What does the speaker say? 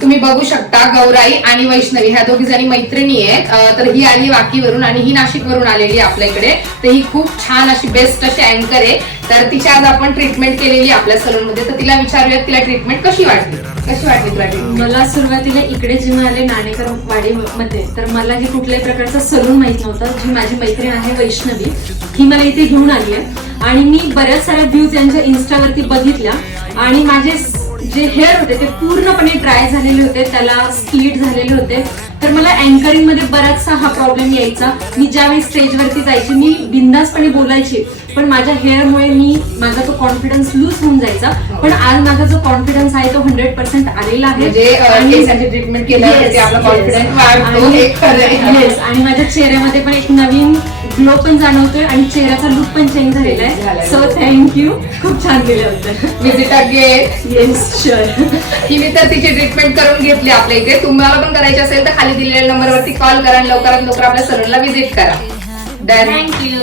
तुम्ही बघू शकता गौराई आणि वैष्णवी ह्या दोघी जणी मैत्रिणी आहेत. तर ही आली वाकीवरून आणि ही नाशिकवरून आलेली आपल्याकडे. तर ही खूप छान अशी बेस्ट अशी अँकर आहे. तर तिची आज आपण ट्रीटमेंट केलेली आपल्या सलून मध्ये. तर तिला विचारूयात तिला ट्रीटमेंट कशी वाटली तुला ट्रीटमेंट? मला सुरुवातीला इकडे जेव्हा आले नाणेकर वाडीमध्ये तर मला हे कुठल्याही प्रकारचं सलून माहित नव्हतं. जी माझी मैत्रीण आहे वैष्णवी ही मला इथे घेऊन आली आहे आणि मी बऱ्याच साऱ्या व्ह्यूज यांच्या इन्स्टावरती बघितल्या आणि माझे जे हेअर होते ते पूर्णपणे ड्राय झालेले होते, त्याला स्प्लिट झालेले होते. तर मला अँकरिंग मध्ये बराचसा हा प्रॉब्लेम यायचा. मी ज्यावेळी स्टेजवरती जायची मी बिंदासपणे बोलायची पण माझ्या हेअरमुळे माझा तो कॉन्फिडन्स लूज होऊन जायचा. पण आज माझा जो कॉन्फिडन्स आहे तो 100% आलेला आहे. ट्रीटमेंट केल्यावरती आपला कॉन्फिडन्स वाढतो आणि माझ्या चेहऱ्यामध्ये पण एक नवीन ग्लो पण जाणवतोय आणि चेहऱ्याचा लुक पण चेंज झालेला आहे. सो थँक्यू, खूप छान केल्याबद्दल. Visit again. Yes sure. तिने तर तिची ट्रीटमेंट करून घेतली आपल्या इथे. तुम्हाला पण करायची असेल तर खाली दिलेल्या नंबरवरती कॉल करा आणि लवकरात लवकर आपल्या सलूनला व्हिजिट करा. डन. थँक्यू.